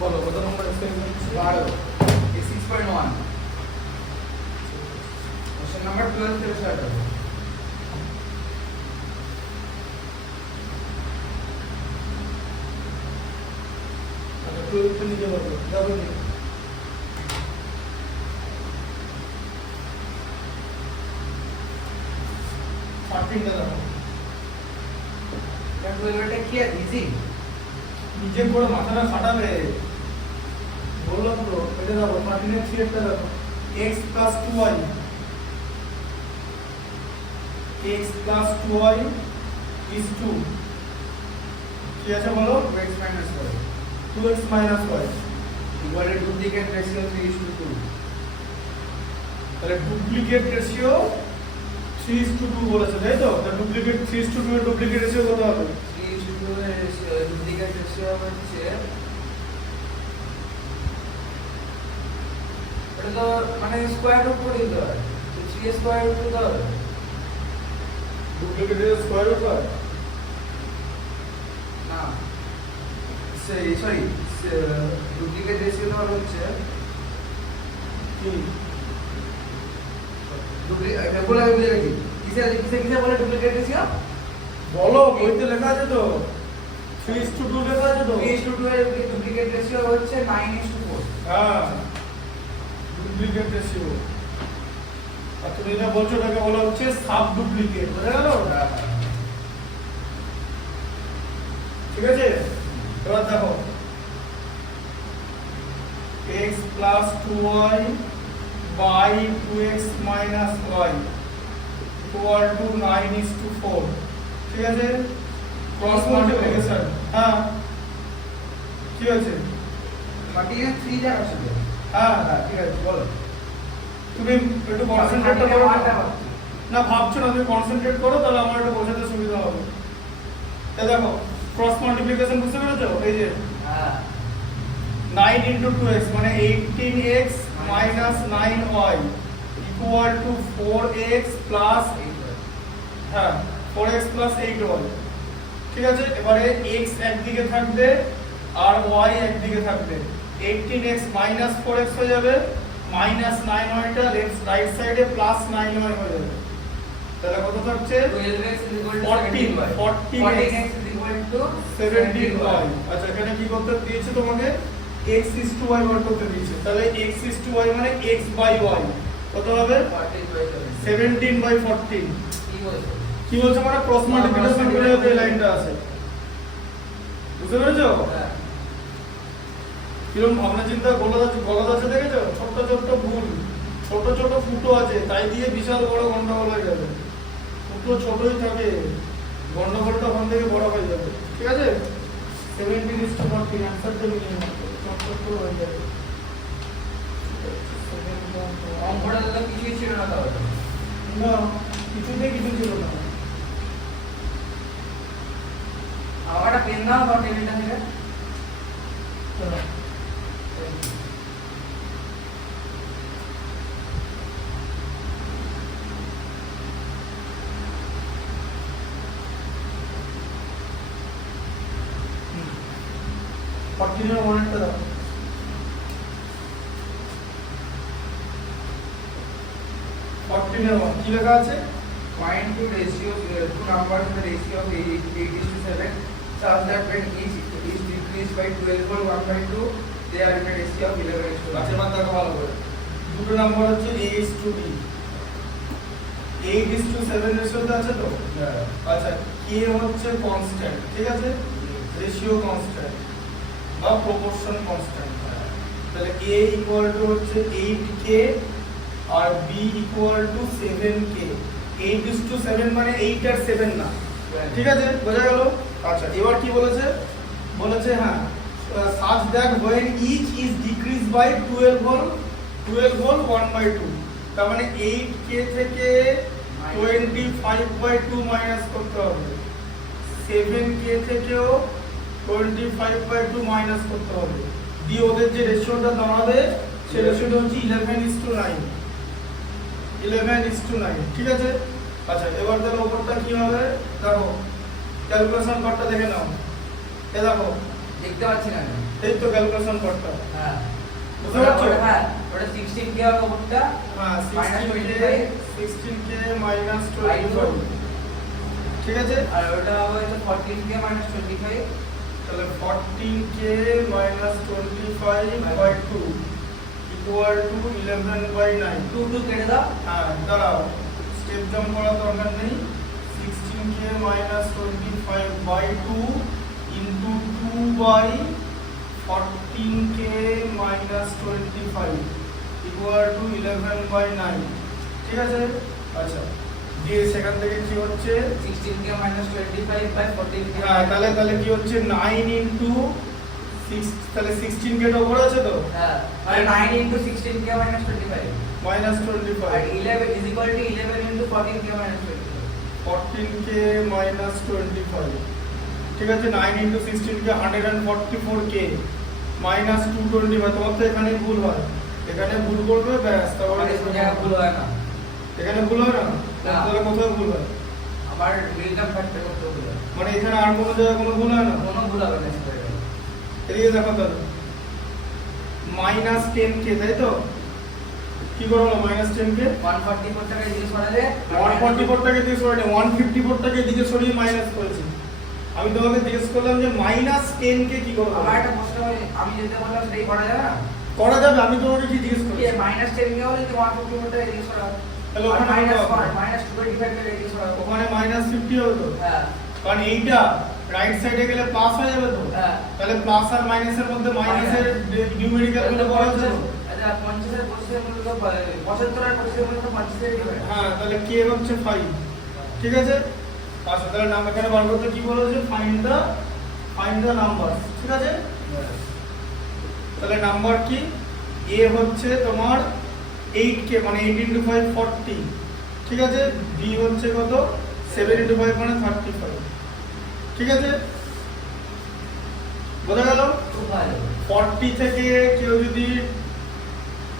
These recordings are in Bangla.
বলো কত নম্বর এক্সারসাইজ হচ্ছে? 12 6.1 কোশ্চেন নাম্বার 12 থেকে স্টার্ট হবে। আচ্ছা 12 তে নিয়ে যাবো যাবো নি 13 টা দেখো এটা 12 এটা কি ইজি নিজে করে মাথাটা ফাটাবে বললাম তো এটা দেখো 13 এর 3 টা দেখো x plus 2y x plus 2y is 2 কি আছে বলো 2x minus 4 2x minus y equal to duplicate ratio 3:2 তাহলে ডুপ্লিকেট রেশিও 3:2 বলেছে তাই তো তাহলে ডুপ্লিকেট 3:2 এর ডুপ্লিকেট রেশিও কত হবে 3:2 এর duplicate ratio হচ্ছে এটা তো মানে স্কয়ার রুট করে দিতে হয় 3 স্কয়ার রুট দিতে হবে ডুপ্লিকেট এর স্কয়ার রুট হয় না সরি ডুপ্লিকেট রেশিও তোমার হচ্ছে কি ডুপ্লিকেট এটা বলে আমি বুঝে গেছি কিসে বলে ডুপ্লিকেট রেশিও বলো বইতে লেখা আছে তো 3:2 লেখা আছে তো 3:2 এর ডুপ্লিকেট রেশিও হচ্ছে 9:4 হ্যাঁ ডুপ্লিকেট রেশিও আর তুমি এটা বলছো এটাকে বলা হচ্ছে সাব ডুপ্লিকেট বুঝা গেল ঠিক আছে এবার দেখো x plus 2y by 2x minus y equal to 9:4 ঠিক আছে ক্রস মাল্টিপ্লিকেশন হ্যাঁ কি আছে মাটিতে 3 জায়গা ছিল হ্যাঁ হ্যাঁ ঠিক আছে বলো তুমি একটু কনসেন্ট্রেট করো না ভাবছো না তুমি কনসেন্ট্রেট করো তাহলে আমার একটু বোঝাতে সুবিধা হবে এই দেখো ক্রস মাল্টিপ্লিকেশন বুঝতে পেরেছো এই যে হ্যাঁ 9 into 2x মানে 18x minus 9y equal to 4x plus হ্যাঁ 4x plus 8y ঠিক আছে এবারে x একদিকে থাকবে আর y একদিকে থাকবে 18x minus 4x হয়ে যাবে minus 9y টা লেফট রাইট সাইডে plus 9y হয়ে যাবে তাহলে কত থাকছে 12x is equal to 14 14x is equal to 17y আচ্ছা এখানে কি করতে দিয়েছে তোমাকে x is to y বার করতে দিয়েছে তাহলে x is to y মানে x by y কত হবে 17 by 14 কি বলছে মানে ক্রস মাল্টিপ্লিকেশন করে এই লাইনটা আছে বুঝতে পেরেছো হ্যাঁ কিরকম ভাবনা চিন্তা গলদ আছে দেখেছো ছোট ছোট ভুল ছোট ছোট ফুটো আছে তাই দিয়ে বিশাল বড় গন্ডগোল হয়ে যাবে ফুটো ছোটই থাকে গন্ডগোলটা ওখান থেকে বড় হয়ে যাবে ঠিক আছে 17 is to 14 आंसरটা মিলিয়ে নাও ছোট হয়ে যাবে অঙ্কটা তো কিছুই ছিল না তাহলে না কিছুতেই কিছু ছিল না আমার একটা পেন দাও বা টেবিলটা থেকে চলো। ফর্টিনের মনেরটা দাও ফর্টিনের মন কি লেখা আছে find two ratios two numbers in the ratio of 8:7 such that when each is decreased by 12 or 1/2 they are in a ratio of 11:1 গাছের মান দেখো ভালো করে দুটো নাম্বার হচ্ছে a is to b 8:7 রেশিওতে আছে তো আচ্ছা k হচ্ছে কনস্ট্যান্ট ঠিক আছে রেশিও কনস্ট্যান্ট বা প্রপোর্শন কনস্ট্যান্ট তাহলে a ইকুয়াল টু হচ্ছে 8k R b equal to 7k 8:7 মানে 8 আর 7 না ঠিক আছে বোঝা গেল আচ্ছা এবার কি বলেছে বলেছে হ্যাঁ such that when each is decreased by 12 whole 1/2 তার মানে 8k থেকে 25/2 মাইনাস করতে হবে 7k থেকেও 25/2 মাইনাস করতে হবে দিয়ে ওদের যে রেশিওটা দাঁড়াবে সেই রেশিওটা হচ্ছে 11:9 11:9 ঠিক আছে আচ্ছা এবার তাহলে উপরটা কি হবে দেখো ক্যালকুলেশন কার্ডটা দেখে নাও এ দেখো দেখতে পাচ্ছি না আমি। এই তো ক্যালকুলেশন করতে হবে। হ্যাঁ বুঝতে পারছো? হ্যাঁ ওটা 16k আর ওপরটা হ্যাঁ, minus 16k minus 25 25 ঠিক আছে? আর ওটা হবে 14k minus 25 তাহলে 14k minus 25 by 2 equal to 11/9 2 2 কেটে দাও। হ্যাঁ দাঁড়াও, স্টেপ জাম্প করার দরকার নেই। 16k minus 25 by 2 into 2 by 14k minus 25 equal to 11/9 ঠিক আছে? আচ্ছা, দিয়ে সেখান থেকে কি হচ্ছে? 16k minus 25 by 14k হ্যাঁ, তাহলে কি হচ্ছে 9 into 6, তাহলে 16k এর উপর আছে তো হ্যাঁ মানে 9 into 16k minus 25 minus R 25 11 is equal to 11 into 14k minus 25 14k minus 25 ঠিক আছে? 9 into 16k 144k minus 225 তোমার তো এখানে ভুল হয়, এখানে ভুল করবে ব্যাস, তারপরে মানে কোন জায়গায় ভুল হয় না। এখানে ভুল হয় না, না। তাহলে কোথায় ভুল হয়? আমার মিলটাম ফ্যাক্টর করতে হবে মানে এখানে আর কোনো জায়গায় কোনো ভুল হয় না? কোনো ভুল হবে না সেটা এদিকে দেখো তাহলে -10k তাই তো? কি করো -10k 144 টাকা দিয়ে সরালে 144 টাকা দিয়ে সরিয়ে 154 টাকা এদিকে সরিয়ে মাইনাস করেছি। আমি তোমাকে জিজ্ঞেস করলাম যে -10k কি করব? আমার একটা প্রশ্ন আমি যেটা বললাম সেটাই করা যাবে না করা যাবে, আমি তোমাকে কি জিজ্ঞেস কি করছি? মাইনাস 10 কে হলে 144 টাকা দিয়ে সরাও তাহলে ওখানে মাইনাস কত হবে? মাইনাস 25 টাকা দিয়ে সরাও ওখানে -50 হবে তো, হ্যাঁ কারণ এইটা রাইট সাইডে গেলে প্লাস হয়ে যাবে তো। হ্যাঁ তাহলে প্লাস আর মাইনাসের মধ্যে মাইনাসের নিউমেরিক্যাল গুলো বলা যাবে। আচ্ছা 50 এর 25 এর মূল্য 75 আর 25 এর মূল্য 50 এর হবে হ্যাঁ, তাহলে k হচ্ছে 5 ঠিক আছে? আচ্ছা, তাহলে নাম এখানে বার করতে কি বলেছে? ফাইন্ড দা নাম্বার ঠিক আছে? তাহলে নাম্বার কি? a হচ্ছে তোমার 8k মানে 8 into 5 40 ঠিক আছে? b হচ্ছে কত? 7 into 5 মানে 35 ঠিক আছে? বোঝা গেল? খুব ভালো 40 থেকে কেউ যদি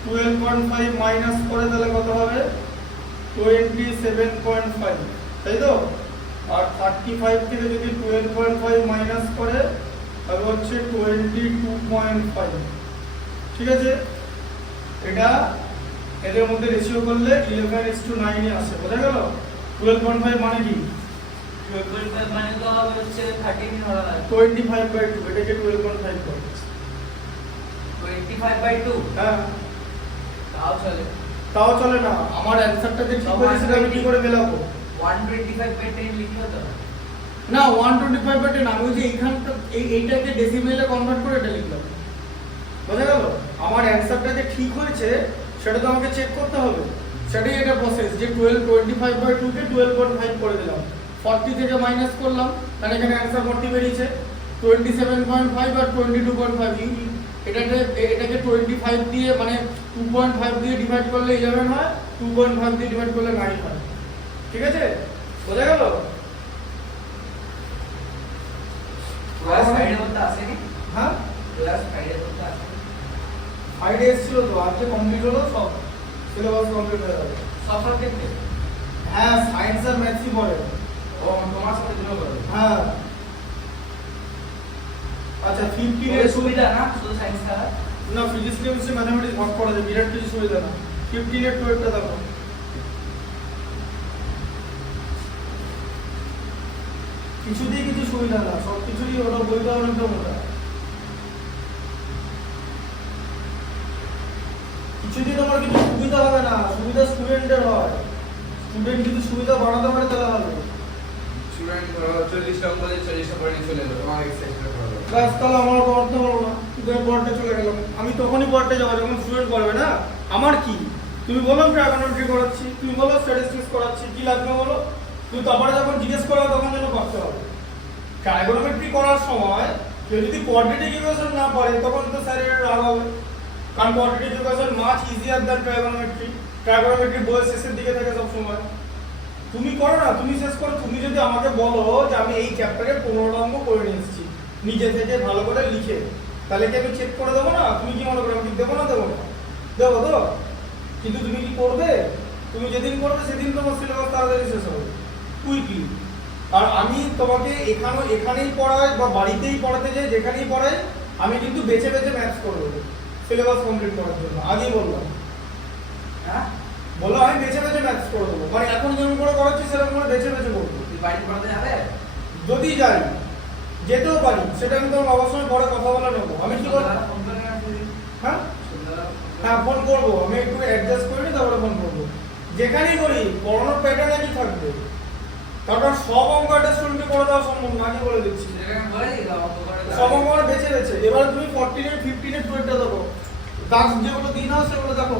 12.5 মাইনাস করে তাহলে কত হবে? 27.5 তাই তো? আর 35 থেকে যদি 12.5 মাইনাস করে তাহলে হচ্ছে 22.5 ঠিক আছে? এটা এদের মধ্যে রেশিও করলে 11:9 এ আসে। বোঝা গেল? 12.5 মানে কি? 25 মানে তো হবে হচ্ছে 13 ধরা হয় 25/2 এটাকে 12.5 করে। 25/2 হ্যাঁ, তাও চলে তাও চলে না। আমার অ্যানসারটা যে ঠিক হয়েছে সেটা আমি কি করে মেলাবো? 125/10 লিখি হতো না 125/10 আমি যে এইখানটা এইটাকে ডেসিমেলে কনভার্ট করে এটা লিখলাম। বোঝা গেল? আমার অ্যানসারটা যে ঠিক হয়েছে সেটা তো আমাকে চেক করতে হবে। সেটাই এটা প্রসেস যে 25/2 কে 12.5 করে দিলাম, 40 থেকে মাইনাস করলাম, তাহলে এখানে অ্যানসার 40 বেরিয়েছে। 27.5 আর 22.5 এটাকে 25 দিয়ে মানে 2.5 দিয়ে ডিভাইড করলে 11 হয়, 2.5 দিয়ে ডিভাইড করলে 9 হয়। ঠিক আছে? বোঝা গেল? ক্লাস সাইডে করতে আসেনি হ্যাঁ, ক্লাস সাইডে করতে আসেনি আইডি এসেছিল তো, আজকে কমপ্লিট হলো, সব সিলেবাস কমপ্লিট হয়ে যাবে। সব সাবজেক্টে হ্যাঁ, সায়েন্স আর ম্যাথসই পড়ে। ও তোমার সাথে দুটো করো হ্যাঁ, আচ্ছা 15 এর সুবিধা না শুধু সায়েন্স ছাড়া না, ফিজিক্স কেমিস্ট্রি ম্যাথমেটিক্স ভাগ করা যায়, বিরাট কিছু সুবিধা না। 15 এর 12টা দেখো, কিছুতেই কিছু সুবিধা না, সব কিছুরই ওটা বইটা অনেকটা মোটা। কিছুতেই তোমার কিছু সুবিধা হবে না, সুবিধা স্টুডেন্টের হয়। স্টুডেন্ট যদি সুবিধা বাড়াতে পারে তাহলে হবে। স্টুডেন্ট ধরো 40 নম্বর দিয়ে 40 নম্বরে চলে এলো তোমার এক্সারসাইজটা করবে ক্লাস তাহলে আমার পড়তে পারবো না, তুমি পড়তে চলে গেলাম। আমি তখনই পড়তে যাবো যখন স্টুডেন্ট করবে না। আমার কি, তুমি বলো ট্রাগোনোমেট্রি করাচ্ছি, তুমি বলো স্ট্যাটিস্টিক্স করাচ্ছি, কি লাগবে বলো? তুমি তারপরে যখন জিজ্ঞেস করো তখন যেন করতে হবে। ট্রাগোনোমেট্রি করার সময় কেউ যদি কোয়াড্রেটিক ইকুয়েশন না পারে তখন তো স্যারের রাগ হবে, কারণ quadratic equation much easier than trigonometry. Trigonometry বইয়ের শেষের দিকে থাকে সব সময়। তুমি করো না, তুমি শেষ করো। তুমি যদি আমাকে বলো যে আমি এই চ্যাপ্টারে 15টা অঙ্ক করে নিয়ে এসেছি নিজে থেকে ভালো করে লিখে, তাহলে কি আমি চেক করে দেবো না? তুমি কি মনে করো আমি দেবো না? দেবো না, দেবো তো। কিন্তু তুমি কি করবে? তুমি যেদিন করবে সেদিন তোমার সিলেবাস তাড়াতাড়ি শেষ হবে, কুইকলি। আর আমি তোমাকে এখানেই পড়াই বা বাড়িতেই পড়াতে যাই, যেখানেই পড়াই আমি কিন্তু বেছে বেছে ম্যাথস করে দেবো সিলেবাস কমপ্লিট করার জন্য। আগেই বললাম, হ্যাঁ বলো আমি বেছে বেছে ম্যাথস করে দেবো, মানে এখন যেমন করে করাচ্ছি সেরকম করে বেছে বেছে করবো। তুই বাড়ি পড়াতে যাবে? যদি যাই, যেতেও পারি, সেটা আমি তোমার বাবার সঙ্গে পরে কথা বলে নেবো। আমি কি করবো? ফোন করে আসবি। হ্যাঁ সন্ধ্যাবেলা হ্যাঁ ফোন করবো, আমি একটু অ্যাডজাস্ট করে নিই তারপরে ফোন করবো। যেখানেই করি পড়ানোর প্যাটার্ন একই থাকবে, তারপর সব অঙ্ক একটা স্টুডেন্টকে করে দেওয়া সম্ভব না, আগে বলে দিচ্ছি। সেটাকে বলে দিই দাও অঙ্ক করে দাও। সব অঙ্ক বেছে বেছে এবার তুমি 14 এর 15 এর 12 টা দেখো, দাগ যেগুলো দিন আছে সেগুলো দেখো।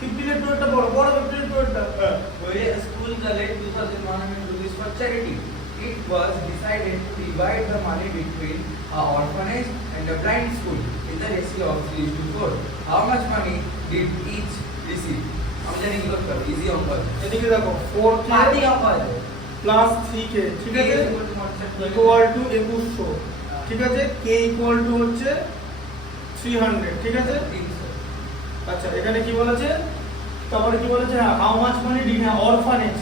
15 এর 12 টা বড় বড় 15 এর 12 টা When school collect 2001 rupees for charity, it was decided to divide the money between a orphanage and a blind school in the ratio of 3:4. How much money did each receive? আমি জানি কি করতে হবে, ইজি অঙ্ক আছে। এদিকে দেখো 4k পাতি অঙ্ক আছে। প্লাস 3k, ঠিক আছে, ইকুয়াল টু 2100, ঠিক আছে, k ইকুয়াল টু হচ্ছে 300, ঠিক আছে। 300। আচ্ছা এখানে কি বলেছে, তারপরে কি বলেছে, how much money did orphanage,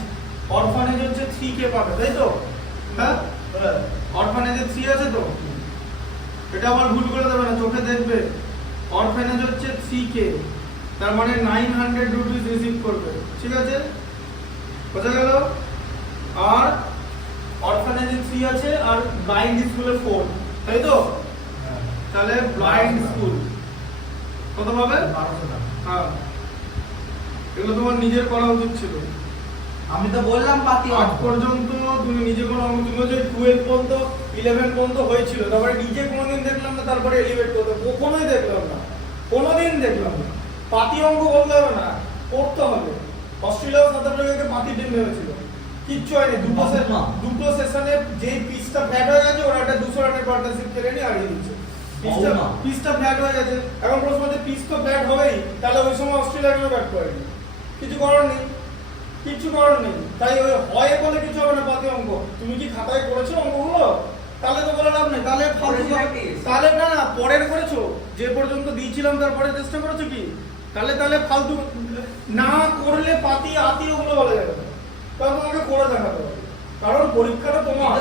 orphanage হচ্ছে 3k পাবে, তাই তো? হ্যাঁ অরফানেজে 3 আছে তো, এটা আবার ভুল করে দেবে না, চোখে দেখবে। অরফানেজ হচ্ছে 3k, তার মানে 900 রুপিস রিসিভ করবে, ঠিক আছে, বোঝা গেল। আর অরফানেজে 3 আছে আর ব্লাইন্ড স্কুলে 4, তাই তো? তাহলে ব্লাইন্ড স্কুল কত পাবে? 1200 টাকা। হ্যাঁ এগুলো তোমার নিজের করা উচিত ছিল। আমি তো বললাম পাতি আজ অঙ্ক। পর্যন্ত তুমি নিজে কোনো অঙ্ক, তুমি যে 12 পর্যন্ত 11 পর্যন্ত হয়েছিল, তারপরে নিজে কোনোদিন দেখলাম না, তারপরে এলিভেট করতে কোনোই দেখলাম না, কোনোদিন দেখলাম না। পাতি অঙ্ক বলতে হবে না, পড়তে হবে। অস্ট্রেলিয়া ও সাউথ আফ্রিকাকে পাতি টিম ভেবেছিল, কিচ্ছু হয়নি। দুটো সেশনে যেই পিচটা ফ্ল্যাট হয়ে গেছে, ওরা একটা 200 রানের পার্টনারশিপ খেলে নিয়ে হারিয়ে দিচ্ছে। পিচটা ফ্ল্যাট হয়ে গেছে, এখন প্রশ্ন হচ্ছে পিচ তো ফ্ল্যাট হবেই, তাহলে ওই সময় অস্ট্রেলিয়া কেন ব্যাট করেনি? কিছু করার নেই, কিচ্ছু করার নেই। তাই ওই হয় বলে কিছু হবে না পাতি অঙ্ক। তুমি কি খাতায় করেছো অঙ্কগুলো? তাহলে তো বলে লাভ নেই, তাহলে তাহলে না না পরের করেছো, যে পর্যন্ত দিয়েছিলাম তারপরে চেষ্টা করেছো কি? তাহলে ফালতু না করলে পাতি আতি ওগুলো বলা যাবে না, তখন তোমাকে করে দেখাতে হবে। কারণ পরীক্ষাটা তোমার,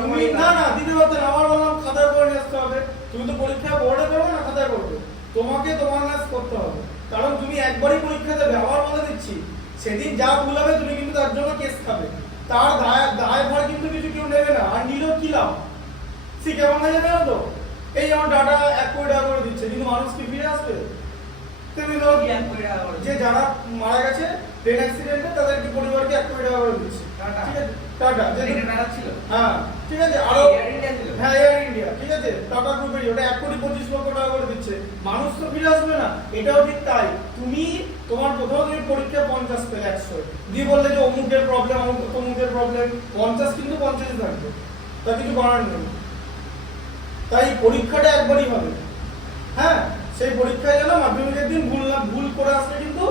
তুমি না না দিতে পারতে না, আমার বললাম খাতায় করে নিয়ে আসতে হবে। তুমি তো পরীক্ষা বোর্ডে করবে না খাতায় করবে, তোমাকে তোমার কাজ করতে হবে। কারণ তুমি একবারই পরীক্ষা দেবে, আবার বলে দিচ্ছি, সেদিন যা ভুল হবে তুমি কিন্তু তার জন্য কেস খাবে, তার দায়ভার কিন্তু কিছু কেউ নেবে না। আর নিলেও কি লাভ? সে কেমন হয়ে যাবে না তো, এই যেমন ডাটা 1 কোটি টাকা করে দিচ্ছে, কিন্তু মানুষ কি ফিরে আসবে? তুমি ধরো যে যারা মারা গেছে ট্রেন অ্যাক্সিডেন্টে, তাদের কি পরিবারকে 1 কোটি টাকা করে দিচ্ছে, ঠিক আছে, টাটা টাটা ছিল। হ্যাঁ ঠিক আছে, আরো এয়ার ইন্ডিয়া ছিল। হ্যাঁ এয়ার ইন্ডিয়া, ঠিক আছে, টাটা গ্রুপেরই, ওটা 1 কোটি 25 লক্ষ টাকা করে দিচ্ছে, মানুষ তো ফিরে আসবে না। এটাও ঠিক তাই, তুমি তোমার প্রথম তুমি পরীক্ষা 50 থেকে 100 দিয়ে বললে যে অমুকের প্রবলেম অমুকের প্রবলেম, 50 কিন্তু 50ই থাকবে, তা কিছু করার নেই। তাই পরীক্ষাটা একবারই হবে। হ্যাঁ সেই পরীক্ষায় যেন মাধ্যমিকের দিন ভুল করে আসলে কিন্তু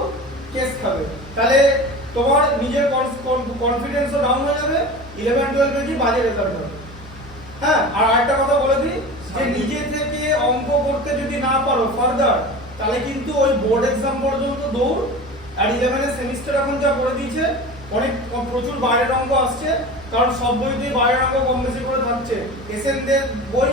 কেস খাবে, তাহলে তোমার নিজের কনফিডেন্সও ডাউন হয়ে যাবে, 11 12 এ কি বাজে রেজাল্ট হবে। হ্যাঁ আর আরেকটা কথা বলে দিই, যে নিজে থেকে অঙ্ক করতে যদি না পারো ফার্দার, তাহলে কিন্তু ওই বোর্ড এক্সাম পর্যন্ত দৌড়। আর 11 এর সেমিস্টার এখন যা করে দিয়েছে, অনেক প্রচুর বাইরের অঙ্ক আসছে, কারণ সব বইতেই বাইরের অঙ্ক কম বেশি করে থাকছে। এসএনদের বই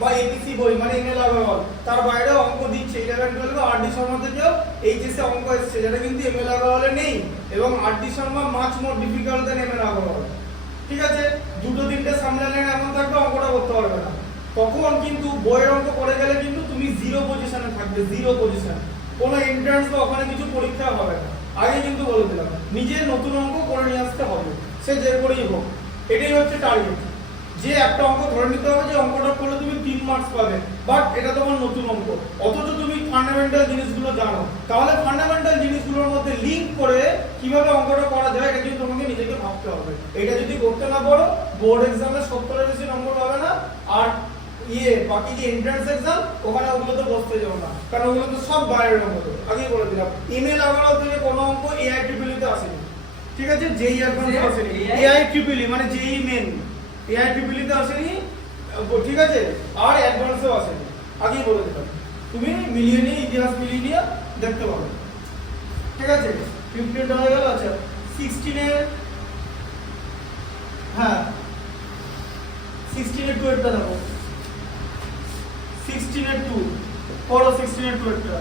বা এপিসি বই মানে এনএল আগরওয়াল, তার বাইরে অঙ্ক দিচ্ছে 11 12 আরডি শর্মা থেকেও এইচএসে অঙ্ক এসছে, যেটা কিন্তু এমএল আগরওয়ালে নেই, এবং RD Sharma much more difficult then ML Agarwal, ঠিক আছে। দুটো তিনটে সামলালে এমন থাকবে অঙ্কটা করতে পারবে না, তখন কিন্তু বইয়ের অঙ্ক করে গেলে কিন্তু তুমি 0 পজিশনে থাকবে, 0 পজিশন, কোনো এন্ট্রান্স বা ওখানে কিছু পরীক্ষা হবে না। আগে কিন্তু বলে দিলাম, নিজে নতুন অঙ্ক করে নিয়ে আসতে হবে, সে যে করেই হোক। এটাই হচ্ছে টার্গেট, যে একটা অঙ্ক ধরে নিতে হবে যে অঙ্কটা করলে তুমি 3 মার্কস পাবে, বাট এটা তোমার নতুন অঙ্ক, অথচ তুমি ফান্ডামেন্টাল জিনিসগুলো জানো। তাহলে ফান্ডামেন্টাল জিনিসগুলোর মধ্যে লিংক করে কিভাবে অঙ্কটা করা যায়, এটা কিন্তু তোমাকে নিজেকে ভাবতে হবে। এটা যদি করতে না পারো, বোর্ড এক্সামে 70 এর বেশি নম্বর পাবে না। আর বাকি যে এন্ট্রান্স এক্সাম, ওখানে ওগুলো তো বসতে যাও না, কারণ ওগুলো তো সব বাইরের অঙ্ক। আগেই বলে দিলাম, ইমেল আগরওয়াল থেকে কোনো অঙ্ক AIEEE তে আসেনি, ঠিক আছে, যেই অ্যাডভান্স আসেনি, AIEEE মানে যেই মেন AIEEE তে আসেনি, ঠিক আছে, আর অ্যাডভান্সেও আসেনি। আগেই বলে দিলাম, তুমি মিলিয়ে নিয়ে ইতিহাস মিলিয়ে নিয়ে দেখতে পাবে, ঠিক আছে। 15 হয়ে গেল। আচ্ছা 16 এর, হ্যাঁ 16 এর 2 এরটা দেখো 16 এর 2 পড়ো 16 এর 2 এরটা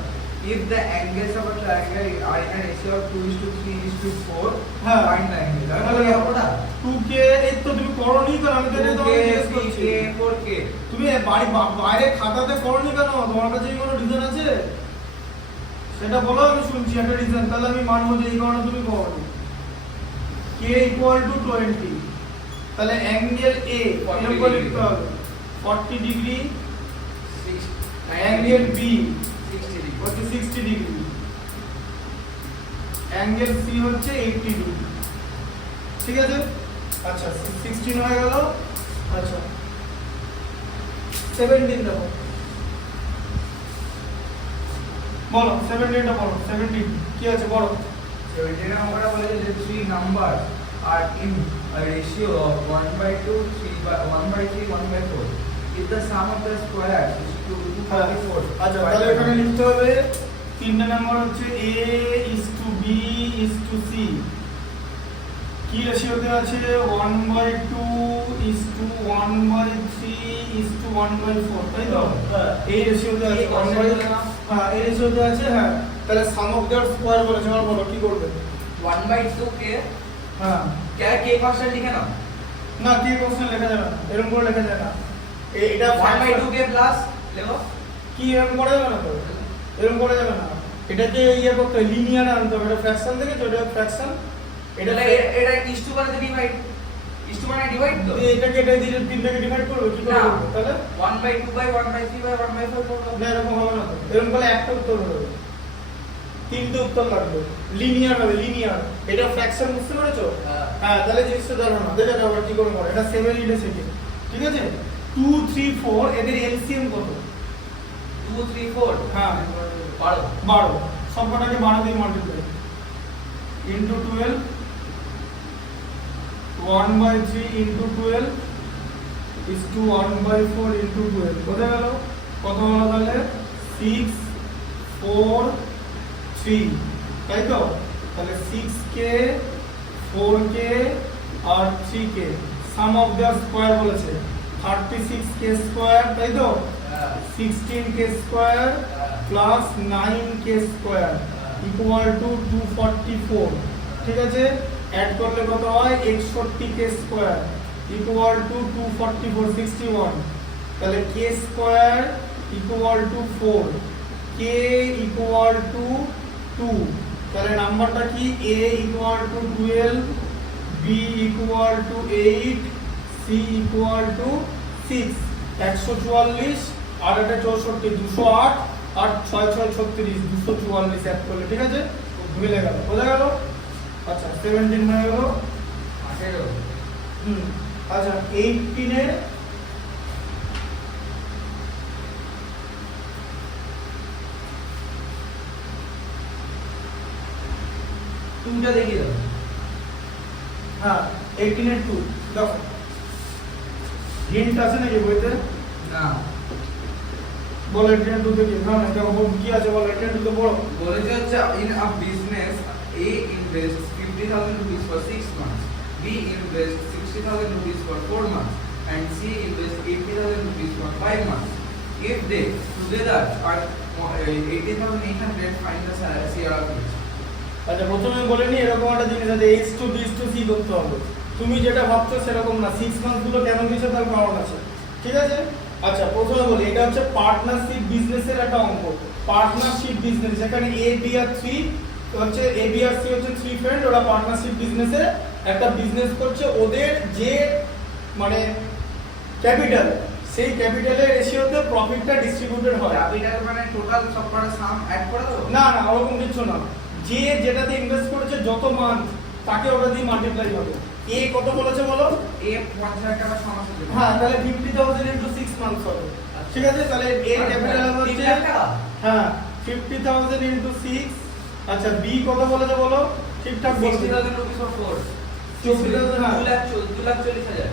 If the angles of a triangle are in a ratio of 2:3:4, হ্যাঁ। find the angle. তাহলে ওটা 2k এই তো তুমি করোনি কেন আমি তো এটা তোমাকে জিজ্ঞেস করছি 2k, 4k. তুমি বাইরে খাতাতে করোনি কেন তোমার কাছে কি কোনো রিজন আছে সেটা বলো আমি শুনছি একটা রিজন তাহলে আমি মানবো যে এই কারণে তুমি করোনি k = 20 তাহলে অ্যাঙ্গেল a 40 এরকম করে লিখতে হবে 40 ডিগ্রি 6, অ্যাঙ্গেল b 60 degree. হচ্ছে 60 ডিগ্রি অ্যাঙ্গেল c হচ্ছে 80 ডিগ্রি ঠিক আছে আচ্ছা 16 হয়ে গেল আচ্ছা 17 দেখো বলো 17 টা বলো 17 কি আছে বলো 17 আমরা বলেছে যে three numbers are in a ratio of 1/2, 1/3, 1/4. If the sum of the squares is 244. আচ্ছা তাহলে এখানে লিখতে হবে তিনটা নাম্বার হচ্ছে a b c কি রেশিওতে আছে 1/2 1/3 1/4 তাই তো হ্যাঁ। এই রেশিওতে আছে এই constant না? হ্যাঁ এই রেশিওতে আছে হ্যাঁ তাহলে সাম অফ দেয়ার স্কয়ার বলেছে আমার বলো কি করবে 1/2 के হ্যাঁ क्या के कांस्टेंट लिखे ना না কি কোশ্চেন লেখা যাবে না এরকম করে লেখা যায় না এটা 1/2 के प्लस देखो কি এরকম করা যাবে না তো এরকম করা যাবে না এটাকে ইয়ে করতে লিনিয়ার আনতে হবে এটা ফ্র্যাকশন থেকে যেটা ফ্র্যাকশন এটা এটা ইস টু বানাতে ডিভাইড ইস টু মানে ডিভাইড তো এটাকে এটা দিয়ে তিনটাকে ডিভাইড করবে কি করে না। করবে তাহলে 1/2/1/3/1/4 করব না এরকম হবে না তো এরকম করলে একটা উত্তর হবে তিনটে উত্তর লাগবে লিনিয়ার হবে লিনিয়ার এটা ফ্র্যাকশন বুঝতে পেরেছো হ্যাঁ। হ্যাঁ তাহলে জিনিসটা জানো না দেখে যাও কি করে করে এটা 7 এটা সেকেন্ড ঠিক আছে 2 3 4 এদের এলসিএম কত 2 3 4 হ্যাঁ 12 সবকটাকে 12 দিয়ে multiply into 12 1/3 into 12 is to 1/4 into 12 কোথায় গেল কত হলো তাহলে 6 4 3 তাই তো তাহলে 6k 4k R 3k some of their square বলেছে 36k স্কয়ার তাই তো 16k square plus 9k square equal to 244 ঠিক আছে অ্যাড করলে কত হয় 61k স্কয়ার ইকুয়াল টু 244 61 তাহলে k square equal to 4 k equal to 2 তাহলে নাম্বারটা কি a equal to 12 b equal to 8 c equal to 6 144 আর এটা 64 208 আর 6 6 36 244 অ্যাড করলে ঠিক আছে মিলে গেল বোঝা গেল আচ্ছা 17 হয়ে গেল 18 আচ্ছা 18 এর তুমিটা দেখিয়ে দাও হ্যাঁ 18 এর 2 দেখো হিন্ট আছে নাকি বইতে না বলো 18 এর 2 দেখি না না দেখো কি আছে বলো 18 এর 2 তো বড় বলেছে হচ্ছে in a business A invests 50,000 rupees for 6 months, B invests 60,000 rupees for 4 months, and C invests 80,000 rupees for 5 months. If they together are 80,800, find the share of each. আচ্ছা প্রথমে বলেনি এরকম একটা জিনিস আছে h to b to c করতে হবে তুমি যেটা ভাবছো সেরকম না 6 মান্থ গুলো কেন দিছো তার কারণ আছে ঠিক আছে আচ্ছা প্রথমে বলি এটা হচ্ছে পার্টনারশিপ বিজনেসের একটা অঙ্ক পার্টনারশিপ বিজনেস যেখানে a b আর c হচ্ছে a b আর c হচ্ছে 3 ফ্রেন্ড ওরা পার্টনারশিপ বিজনেসে একটা বিজনেস করছে ওদের যে মানে ক্যাপিটাল সেই ক্যাপিটালের রেশিওতে প্রফিটটা ডিস্ট্রিবিউটেড হয় ক্যাপিটাল মানে টোটাল সবকটা সাম অ্যাড করে দাও না না ওরকম কিছু না যে যেটাতে ইনভেস্ট করেছে যত মান্থ তাকে ওটা দিয়ে মাল্টিপ্লাই হবে এ কত বলেছে বলো এ 50,000 টাকা সমস্যা দেবে হ্যাঁ তাহলে 50,000 ইনটু 6 মান্থস হবে ঠিক আছে তাহলে এ ক্যাপিটাল হচ্ছে হ্যাঁ 50,000 ইনটু 6 আচ্ছা বি কত বলেছে বলো ঠিকঠাক বলো 60,000 rupees for 4 60,000 হ্যাঁ 2,40,000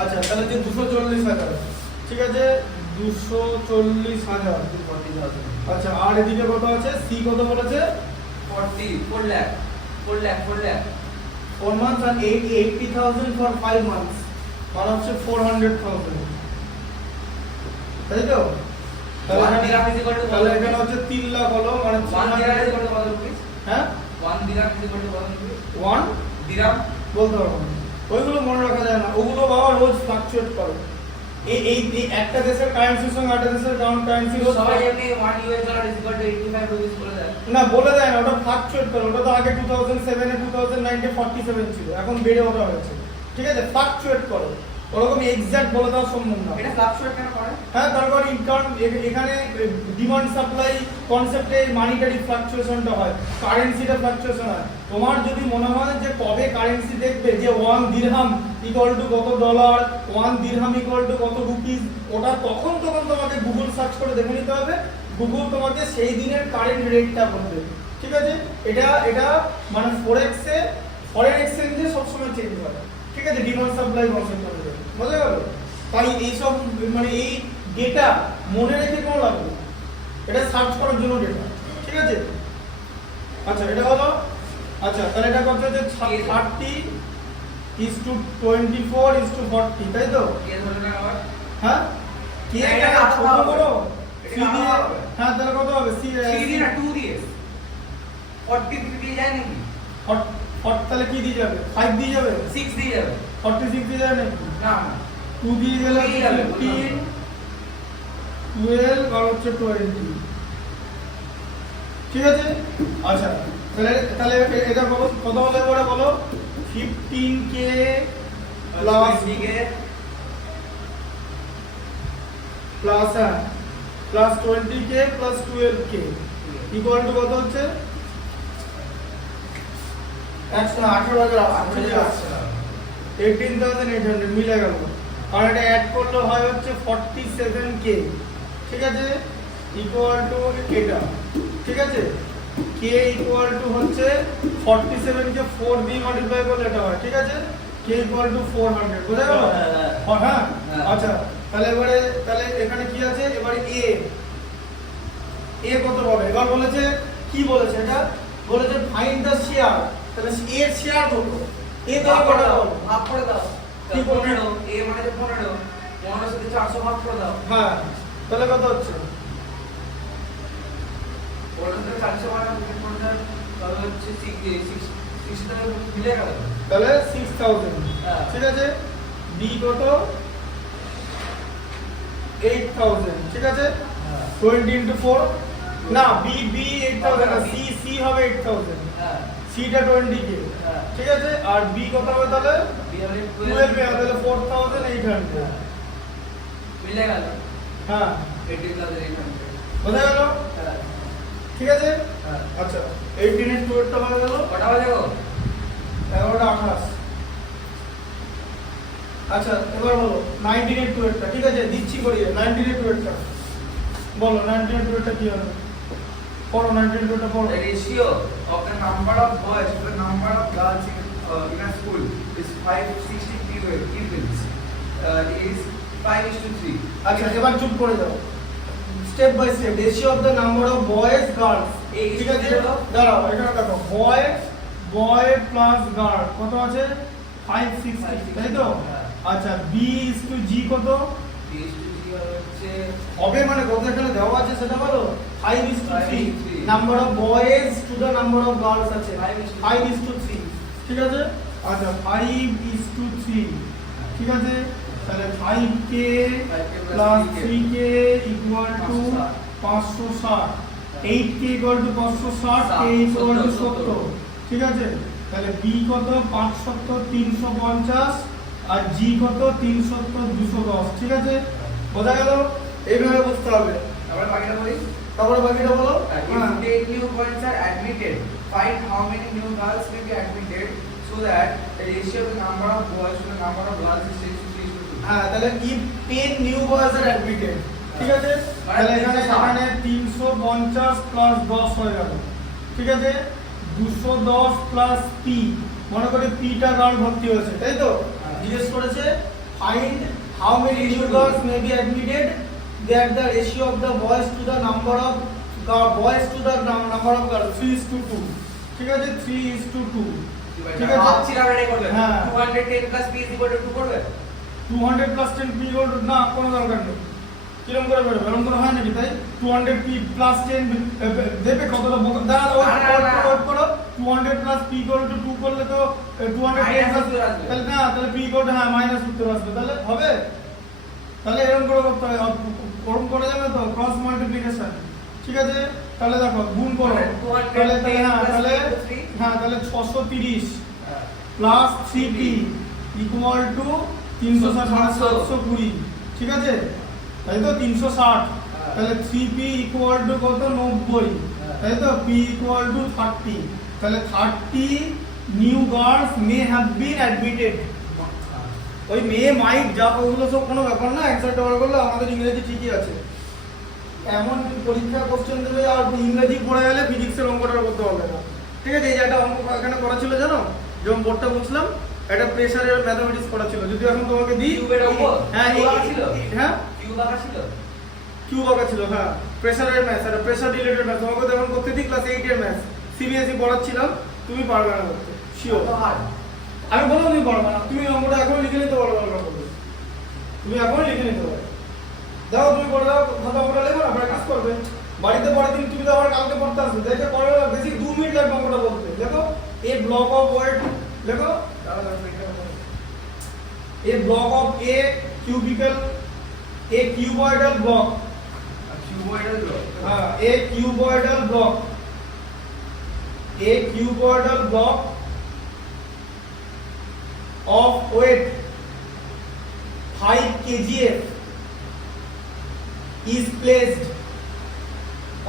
আচ্ছা তাহলে যে 240,000 ঠিক আছে 240,000 240,000 আচ্ছা আর এদিকে কত আছে সি কত বলেছে 4 lakh 4 months and 80,000 for 5 months মানে হচ্ছে 400,000, তাই তো? 1 dirham is equal to তাহলে এখানে হচ্ছে 3 লাখ হলো, মানে 1 dirham is equal to কত rupees? হ্যাঁ 1 dirham is equal to কত rupees? 1 dirham বলতে পারবো না, ওইগুলো মনে রাখা যায় না, ওগুলো বাবা রোজ ফ্লাকচুয়েট করে। এই একটা দেশের কারেন্সির সঙ্গে একটা দেশের কারেন্সি রোজ সবাই এমনি 1 US dollar is equal to 85 rupees বলে দেয়। না বলে দেয় না, ওটা ফ্লাকচুয়েট করে। ওটা তো আগে 2007 এ 2009 এ 47 ছিল, এখন বেড়ে ওঠা হয়েছে, ঠিক আছে? ফ্লাকচুয়েট করে, ওরকম এক্সাক্ট বলে দেওয়া সম্ভব না। এটা ফ্লাকচুয়েট কেন করে? হ্যাঁ, তারপর এখানে ডিমান্ড সাপ্লাই কনসেপ্টে মানিটারি ফ্লাকচুয়েশনটা হয়, কারেন্সিটা ফ্লাকচুয়েশন হয়। তোমার যদি মনে হয় যে কবে কারেন্সি দেখবে যে 1 দিরহাম ইকুয়াল টু কত ডলার, 1 দিরহাম ইকুয়াল টু কত রুপিস, ওটা তখন তোমাকে গুগল সার্চ করে দেখে নিতে হবে। গুগল তোমাকে সেই দিনের কারেন্ট রেটটা বলবে, ঠিক আছে? এটা মানে ফরেক্সে, ফরেন এক্সচেঞ্জে সবসময় চেঞ্জ হয়, ঠিক আছে? ডিমান্ড সাপ্লাই কনসেপ্ট অনুযায়ী, বোঝা গেল? তাই এইসব মানে এই ডেটা মনে রেখে কোনো লাভ নেই, এটা সার্চ করার জন্য ডেটা, ঠিক আছে? আচ্ছা এটা হলো, আচ্ছা তাহলে এটা কত হচ্ছে 30:24:40, তাই তো? কে ধরে না আবার? হ্যাঁ কে এটা এটা আলাদা ছোট হবে। বড় এটা সি দিয়ে, আলাদা হবে। হ্যাঁ তাহলে কত হবে? সি 3 দিয়ে না 2 দিয়ে 43 দিয়ে যায় নাকি? তাহলে কি দিয়ে যাবে? 5 দিয়ে যাবে? 6 দিয়ে যাবে 46 দিয়ে যাবে নাকি? না না 2 দিয়ে গেলে 2 দিয়ে যাবে, 15 12 আর হচ্ছে 20, ঠিক আছে? আচ্ছা তাহলে এটা কত হলে পরে বলো? 15k প্লাস দিকে plus 20k plus 12k equal to কত হচ্ছে? 18,800 মিলে গেল। আর এটা অ্যাড করলে হয় হচ্ছে 47k, ঠিক আছে? ইকুয়াল টু এটা, ঠিক আছে? k ইকুয়াল টু হচ্ছে 47 কে 4 দিয়ে মাল্টিপ্লাই করলে এটা হয়, ঠিক আছে? k ইকুয়াল টু 400, বুঝা গেল? হ্যাঁ আচ্ছা তাহলে এখানে কি আছে? এবারে a কত হবে? এবার বলেছে কি বলেছে? এটা বলেছে ফাইন্ড দ্য শেয়ার, তাহলে এর শেয়ার কত? এ তো কত দাও? ভাগ করে দাও। কি 15 এ মানে যে 15 15 সাথে 400 ভাগ করে দাও। হ্যাঁ তাহলে কত হচ্ছে? 15 সাথে 400 ভাগ করে দাও তাহলে হচ্ছে 6 টাকা মিলে গেল। তাহলে 6000, হ্যাঁ। ঠিক আছে? b কত? 8000, ঠিক আছে? হ্যাঁ 20 into 4 না b 8000 না, c হবে 8000, হ্যাঁ c টা 20k, হ্যাঁ ঠিক আছে? আর b কত হবে তাহলে? বিয়ারে 12 এ তাহলে 4800, মিলে গেল হ্যাঁ 18,800। বোঝা গেল? হ্যাঁ ঠিক আছে? হ্যাঁ আচ্ছা 18 এর 12 টা হয়ে গেল কটা বাজে গো? 11টা 28। আচ্ছা এবার বলো 19 এর 12 টা, ঠিক আছে? দিচ্ছি করিয়ে 19 এর 12 টা বলো, 19 এর 12 টা কি হবে? পড়ো 19 এর 12 টা পড়ো। The ratio of the number of boys to the number of girls in a school is 560 pupils. Is 5:3. আচ্ছা এবার চুপ করে যাও, step by step. Ratio of the number of boys girls, ঠিক আছে? দাঁড়াও এখানে দেখো, বয় প্লাস গার্ল কত আছে? 560, তাই তো? আচ্ছা b is to g কত হচ্ছে হবে? মানে কত এখানে দেওয়া আছে সেটা বলো। 5 is to 3 3 number of boys to the number of girls আছে 5 is to 3, ঠিক আছে? আচ্ছা 5 is to 3, ঠিক আছে? তাহলে 5k plus 3k equal to 560, 8k equal to 560, k equal to 70, ঠিক আছে? তাহলে b কত? 570 350 আর g কত? 370 210, ঠিক আছে? বোঝা গেল? এইভাবে বুঝতে হবে। তারপরে বাকিটা বলি। তারপরে বাকিটা বলো। If 10 new boys are admitted, find how many new girls may be admitted so that the ratio of the number of boys to the number of girls is 6:3. হ্যাঁ তাহলে if 10 new boys are admitted, ঠিক আছে? তাহলে এখানে 350 প্লাস 10 হয়ে গেল, ঠিক আছে? 210 প্লাস p, মনে করি p টা গার্ল ভর্তি হয়েছে, তাই তো? জিজ্ঞেস করেছে find how many new girls may be admitted that the ratio of the boys to the number of boys to the number of girls 3:2, ঠিক আছে? 3:2, ঠিক আছে? ভাবছিলাম এটা করবে। হ্যাঁ। 210 plus p is equal to 2 করবে। 200 প্লাস 10 পি ইকুয়াল টু, না কোনো দরকার নেই, কিরকম করে বেরোবে, এরকম করে হয় নাকি? তাই 200 পি প্লাস 10 দেবে কতটা দাঁড়া, ওয়েট করো, 200 প্লাস পি ইকুয়াল টু 2 করলে তো 200 তাহলে না, তাহলে পি ইকুয়াল টু হ্যাঁ মাইনাস উত্তর আসবে, তাহলে হবে? তাহলে এরকম করে করতে হয়, ওরকম করা যাবে তো, ক্রস মাল্টিপ্লিকেশন, ঠিক আছে? তাহলে দেখো গুণ করো, তাহলে তাহলে 630 প্লাস 3p ইকুয়াল টু 360 ঠিক আছে? তাই তো 360, তাহলে 3p ইকুয়াল টু কত 90, তাই তো p ইকুয়াল টু 30, তাহলে 30 new girls may have been admitted. ওই মে মাইট যা ওগুলো সব কোনো ব্যাপার না, অ্যান্সারটা বার করলে আমাদের ইংরেজি ঠিকই আছে। এমন পরীক্ষা কোশ্চেন দেবে আর ইংরেজি পড়ে গেলে ফিজিক্সের অঙ্কটা করতে হবে না, ঠিক আছে? এই যে একটা অঙ্ক এখানে করা ছিল জানো, যখন বোর্ডটা বুঝলাম একটা প্রেসারের ম্যাথমেটিক্স করা ছিল, যদি এখন তোমাকে দিই হ্যাঁ হ্যাঁ কিউব আঁকা ছিল, হ্যাঁ প্রেসারের ম্যাথ, এটা প্রেসার রিলেটেড ম্যাথ, তোমাকে তো এখন করতে দিই ক্লাস 8 এর ম্যাথ, সিবিএসই পড়াচ্ছিলাম, তুমি পারবে না করতে শিওর। আমি বললাম তুমি পারবে না, তুমি অঙ্কটা এখন লিখে নিতে পারবে না, তুমি এখন লিখে নিতে পারবে, দেখো তুমি পড়ে দাও, খাতা অঙ্কটা লেখো না, প্র্যাকটিস করবে বাড়িতে, পরের দিন তুমি তো আবার কালকে পড়তে আসবে, দেখে পড়ে বেশি 2 মিনিট লাগবে অঙ্কটা বলতে। দেখো এ ব্লক অফ ওয়ার্ড, দেখো a block of a cubical, a cuboidal block, a cuboidal block, a cuboidal block of weight 5 kgf is placed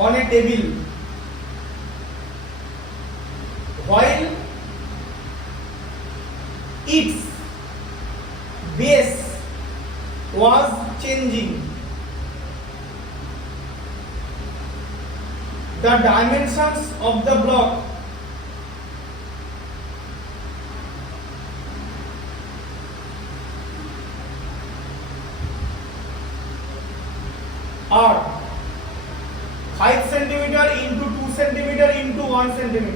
on a table while its base was changing. The dimensions of the block are 5 cm into 2 cm into 1 cm.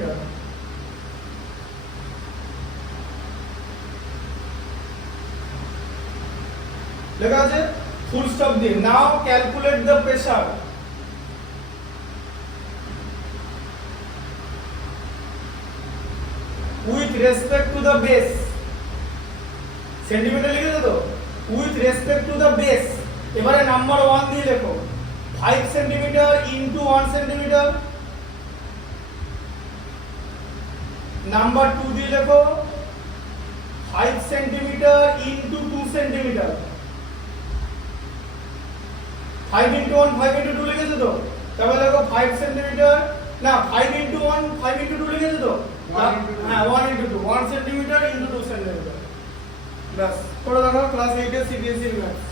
লেখা আছে ফুল স্টপ দিয়ে। Now calculate the pressure with respect to the base, centimetre লিখেছো তো, with respect to the base. এবারে নাম্বার 1 দিয়ে লেখো 5 সেন্টিমিটার ইনটু 1 সেন্টিমিটার, নাম্বার 2 দিয়ে লেখো 5 centimetre into 2 centimetre, 5 into 1 5 into 2 লিখেছো তো, তাহলে দেখো 5 সেন্টিমিটার না 5 into 1 5 into 2 লিখেছো তো, হ্যাঁ 1 into 2 1 সেন্টিমিটার into 2 সেন্টিমিটার। বাস পড়ে দেখো ক্লাস 8 এর সিবিএসই ম্যাথস।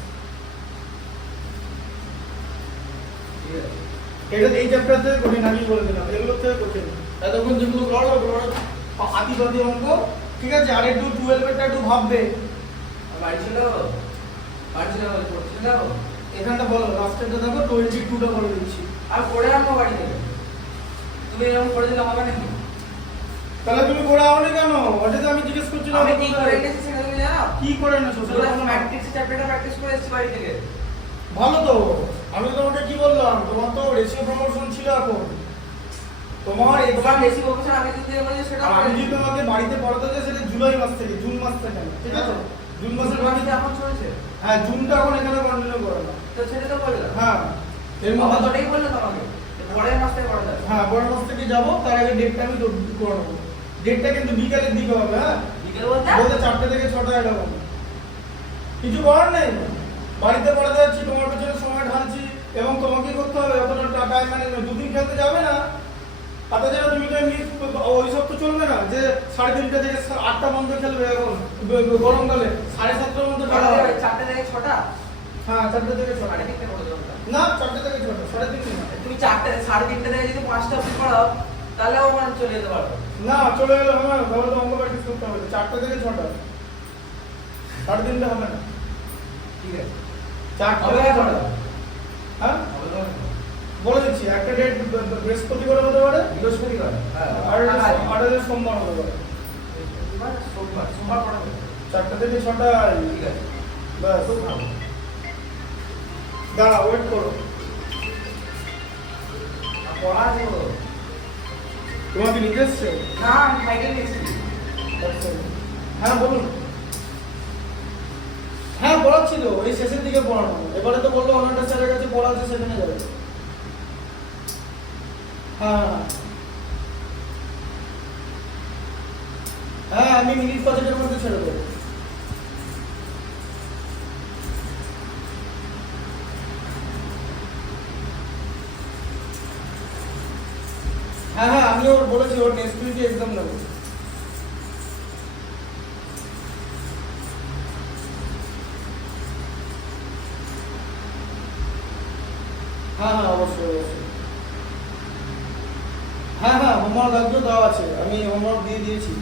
এটা এই চ্যাপ্টার থেকে কঠিন, আমি বলে দিলাম এগুলো থেকে কঠিন, এতক্ষণ যেগুলো করলো ওগুলো হাতি বাদি অঙ্ক, ঠিক আছে? আর একটু 12 এরটা একটু ভাববে, বাড়ি ছিল পড়ছিল এখানটা বলো লাস্টেরটা দেখো 22টা বলে দিচ্ছি, আর পড়ে আনবো বাড়ি থেকে। তুমি এরকম করে দিলে হবে নাকি? তাহলে তুমি করে আওনি কেন? ওটা তো আমি জিজ্ঞেস করছিলাম আমি কি করে এনেছি সেটা তুমি জানো? কি করে এনেছো সেটা কোনো ম্যাট্রিক্স চ্যাপ্টারটা প্র্যাকটিস করে এসেছি বাড়ি থেকে। ভালো তো, আমি তোমাকে কি বললাম, তোমার তো রেশিও প্রমোশন ছিল এখন, তোমার এক্সাম বেশি প্রমোশন আমি যদি বলি সেটা আমি যদি তোমাকে বাড়িতে পড়াতে যাই সেটা জুলাই মাস থেকে, জুন মাস থেকে, ঠিক আছে? জুন মাসের বাড়িতে এখন চলছে, হ্যাঁ জুনটা এখন এখানে কন্টিনিউ করে না, তো সেটা তো বললাম। হ্যাঁ এর বাবা মধ্যে তোটাই বললো তোমাকে পরের মাস থেকে করা যাবে। হ্যাঁ পরের মাস থেকে যাবো, তার আগে ডেটটা আমি করে নেবো, ডেটটা কিন্তু বিকালের দিকে হবে, হ্যাঁ বিকেল বলতে 4টা থেকে 6টা এটা হবে, কিছু করার নেই, বাড়িতে পড়াতে যাচ্ছি, তোমার পেছনে সময় ঢালছি, এবং তোমাকে করতে হবে অতটা টাইম ম্যানেজমেন্ট। দুদিন খেলতে যাবে না, তাতে যেন তুমি তো এমনি ওই সব তো চলবে না যে 3:30 থেকে 8টা পর্যন্ত খেলবে, এখন গরমকালে 7:30 পর্যন্ত খেলা হবে। 4টা থেকে 6টা, হ্যাঁ 4টা থেকে 6টা, 3:30 করে দেবো না 4টা থেকে 6টা, 3:30 না। তুমি 4টা 3:30 থেকে যদি 5টা অবধি পড়াও তাহলে ও মানে চলে যেতে পারবে না চলে গেলে হবে না, তাহলে তো অঙ্ক প্র্যাকটিস করতে হবে। 4টা থেকে 6টা, 3:30 হবে না, ঠিক আছে? 4টা থেকে 6টা, হ্যাঁ বলে দিচ্ছি। একটা ডেট বৃহস্পতিবার হতে পারে, বৃহস্পতিবার, আর এটা সোমবার হতে পারে। সোমবার পড়াবে 4টা থেকে 6টা, ঠিক আছে? ব্যাস খুব ভালো। দাঁড়া ওয়েট করো। আর পড়া আছে তো? তোমার কি নিতে এসছে? না, আমি ফাইটে নিয়েছি। আচ্ছা। হ্যাঁ বলুন। হ্যাঁ পড়াচ্ছিল, এই শেষের দিকে পড়ানো। এবারে তো বললো অনার্স স্যারের কাছে পড়া আছে, সেখানে যাবে। হ্যাঁ হ্যাঁ আমি মিনিট 5-এর মধ্যে ছেড়ে দেবো। হ্যাঁ হ্যাঁ আমি ওর বলেছি ওর নেক্সট উইকে এক্সাম নেবো। হ্যাঁ হ্যাঁ অবশ্যই অবশ্যই। হ্যাঁ হ্যাঁ হোমওয়ার্ক লাগবে, দেওয়া আছে, আমি হোমওয়ার্ক দিয়ে দিয়েছি।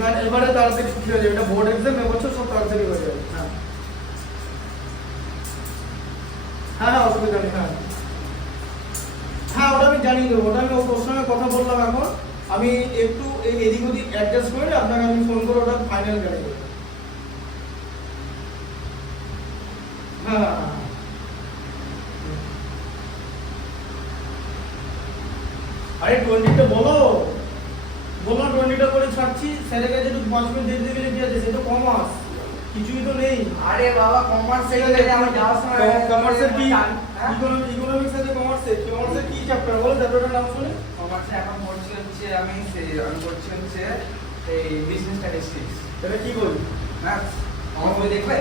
না এবারে তাড়াতাড়ি ছুটি হয়ে যাবে, এটা বোর্ড এক্সাম, এবছর সব তাড়াতাড়ি হয়ে যাবে। হ্যাঁ হ্যাঁ হ্যাঁ অসুবিধা নেই। হ্যাঁ হ্যাঁ ওটা আমি জানিয়ে দেবো, ওটা আমি ওর সঙ্গে কথা বললাম এখন। আমি একটু এদিক ওদিক অ্যাডজাস্ট করে আপনাকে আমি ফোন করে ওটা ফাইনাল জানিয়ে দেবো। হ্যাঁ হ্যাঁ হ্যাঁ আরে 20টা বলো, বলো 20টা করে ছাড়ছি, স্যারের কাছে একটু 5 মিনিট দেরি গেলে কি আছে, সে তো কমার্স, কিছুই তো নেই। আরে বাবা কমার্স থেকে আমি যাওয়ার সময় কমার্সের কি হ্যাঁ? ইকোনমিক্স আছে, কমার্সের কি চ্যাপ্টার বলো, চ্যাপ্টারটার নাম শুনে। কমার্সে এখন পড়ছি হচ্ছে আমি পড়ছি হচ্ছে এই বিজনেস স্ট্যাটিস্টিক্স। এটা কি বলি ম্যাথস আমার বই দেখবে?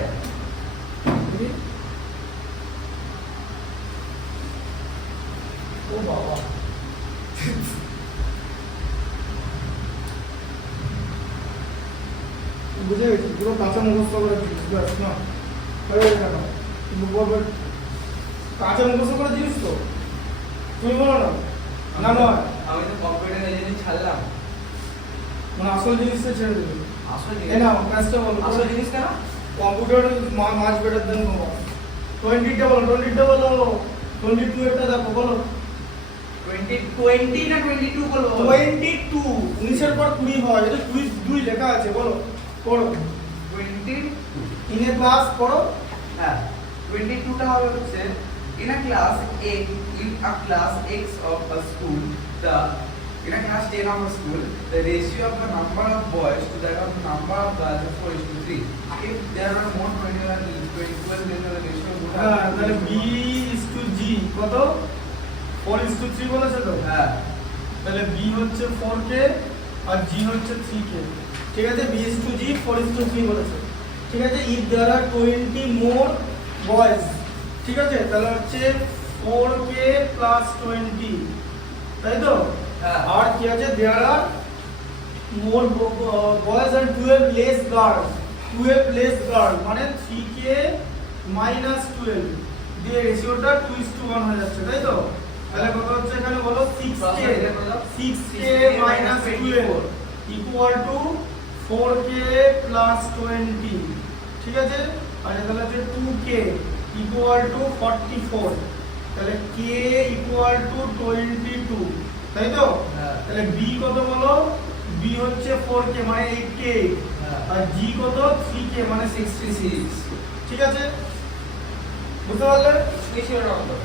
ও বাবা বুঝে গেছি, পুরো কাঁচা মুখস্থ করে দিচ্ছিস, ব্যাস না হয়ে গেছে না, কিন্তু বলবে কাঁচা মুখস্থ করে দিস তো, তুমি বলো না না নয়, আমি তো কম্পিউটার ইঞ্জিনিয়ারিং ছাড়লাম। মানে আসল জিনিসটা ছেড়ে দেবে। আসল এ না ম্যাথসটা বলো, আসল জিনিস কেন? কম্পিউটার মাছ বেটার দেন কমার্স। 20টা বলো, 22 এটা দেখো বলো। 20 না 22 বলবো? 22 19-এর পর 20 হয়, এটা 22 লেখা আছে, বলো পড়ো। 22 ইন এ ক্লাস পড়ো। হ্যাঁ 22টা হবে হচ্ছে in a class X of a school, in a class 10 of a school, the ratio of the number of boys to that of the number of girls is 4:3. If there are more 21, then the ratio would হ্যাঁ have তাহলে B is to G কত 4:3 বলেছে তো। হ্যাঁ তাহলে B হচ্ছে 4K আর G হচ্ছে 3K, ঠিক আছে। B is to G 4:3 বলেছে, ঠিক আছে। if there are 20 more boys, ঠিক আছে, তাহলে হচ্ছে 4K plus 20, তাই তো। হ্যাঁ। আর কি আছে, there are more boys and 12 less girls, 12 less girls মানে 3K minus 12 দিয়ে রেশিওটা 2:1 হয়ে যাচ্ছে, তাই তো। তাহলে কত হচ্ছে এখানে বলো, 6K minus 12 equal to 4K plus 20, ঠিক আছে। আর তাহলে হচ্ছে 2K equal to 44, তাহলে K equal to 22, তাই তো। হ্যাঁ। তাহলে B কত বলো, B হচ্ছে 4K মানে 8K, হ্যাঁ। আর G কত 3K মানে 66। ঠিক আছে, বুঝতে পারলে। বেশি হলো না।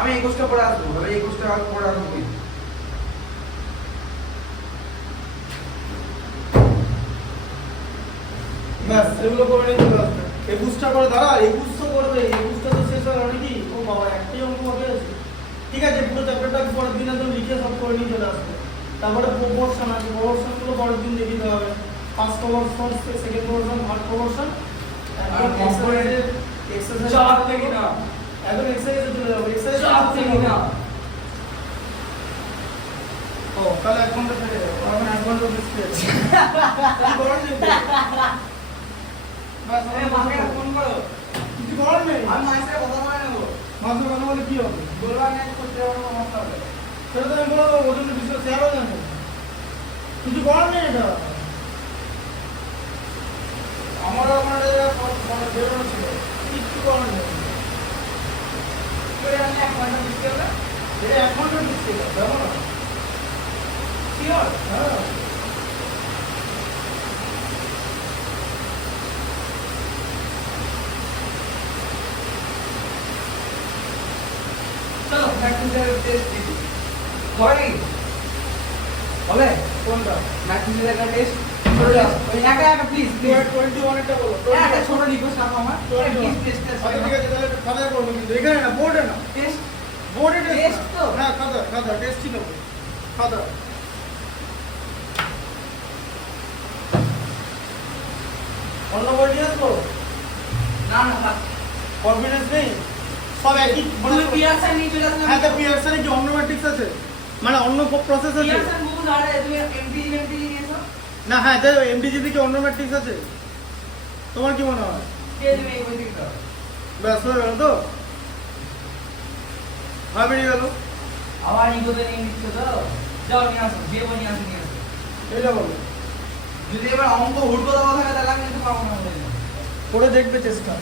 আমি 21টা পড়ে আসবো, আমি 21টা পড়ে আসবো। ব্যাস এগুলো করে নিয়ে চলে আসবে। 21টা করে দাঁড়া, 21 তো করবে, 21টা তো শেষ হয় অনেকই। ও বাবা একটাই অঙ্ক বাকি আছে, ঠিক আছে। পুরো চ্যাপ্টারটা পরের দিন একদম লিখে সব করে নিয়ে চলে আসবে। তারপরে প্রপোর্শন আছে, প্রপোর্শনগুলো পরের দিন দেখিয়ে দেওয়া হবে। First proportion, second proportion, third proportion, আর কম্পোনেন্ট এক্সারসাইজ চার থেকে না, একদম এক্সারসাইজে চলে যাবে, এক্সারসাইজ 4 থেকে না। ও তাহলে 1 ঘন্টা থেকে যাবে, এখন 1 ঘন্টা বেশি আছে। করার নেই তো। আরে মাকে ফোন করো, কিছু করার নেই। আমি মায়ের সাথে কথা বলে নেবো। মাঝে কথা বলে কি হবে, বলবার নেই করতে পারবো সমস্যা হবে। সেটা তো আমি বলবো, ওজন বিষয় শেয়ারও জানে, কিছু করার নেই। এটা আমারও আপনার বেরোনো ছিল, কিচ্ছু করার নেই। করে আসলে 1 ঘন্টা বৃষ্টি হবে এটা 1 ঘন্টা বৃষ্টি হবে, যাবো না? শিওর হ্যাঁ। চলো ম্যাথমেটিক্যাল টেস্ট দিই হবে হবে কোনটা? ম্যাথমেটিক্যাল টেস্ট কোনটা? ওই একা একা প্লিজ প্লিজ 21 একটা বলো। একটা ছোট রিকোয়েস্ট রাখো আমার প্লিজ টেস্ট আচ্ছা ঠিক আছে, তাহলে খাতায় করবো কিন্তু এখানে না, বোর্ডে না। টেস্ট বোর্ডে Test টেস্ট তো? হ্যাঁ, খাতা টেস্টই নেবো, খাতা। অন্য বই নিয়ে আসবো? না না থাক কনফিডেন্স নেই, সব একই তুমি পিয়ারসন নিয়ে চলে আসলে হ্যাঁ, তো পিয়ারসনে কি অন্য ম্যাট্রিক্স আছে, মানে অন্য প্রসেস আছে? পিয়ারসন বুক আর তুমি এমটি নিয়েছো না হ্যাঁ, তাই এমডিজিতে কি অন্য ম্যাট্রিক্স আছে? তোমার কি মনে হয়? কে তুমি এই বই থেকে দাও ব্যাস হয়ে গেল তো, হয় বেরিয়ে গেল। আবার ইগোতে নিয়ে নিচ্ছ তো যাও নিয়ে আসো যে বই নিয়ে আসো এটা বলো, যদি এবার অঙ্ক হুট করে দেওয়া থাকে তাহলে আমি কিন্তু পাবো না করে দেখবে চেষ্টা।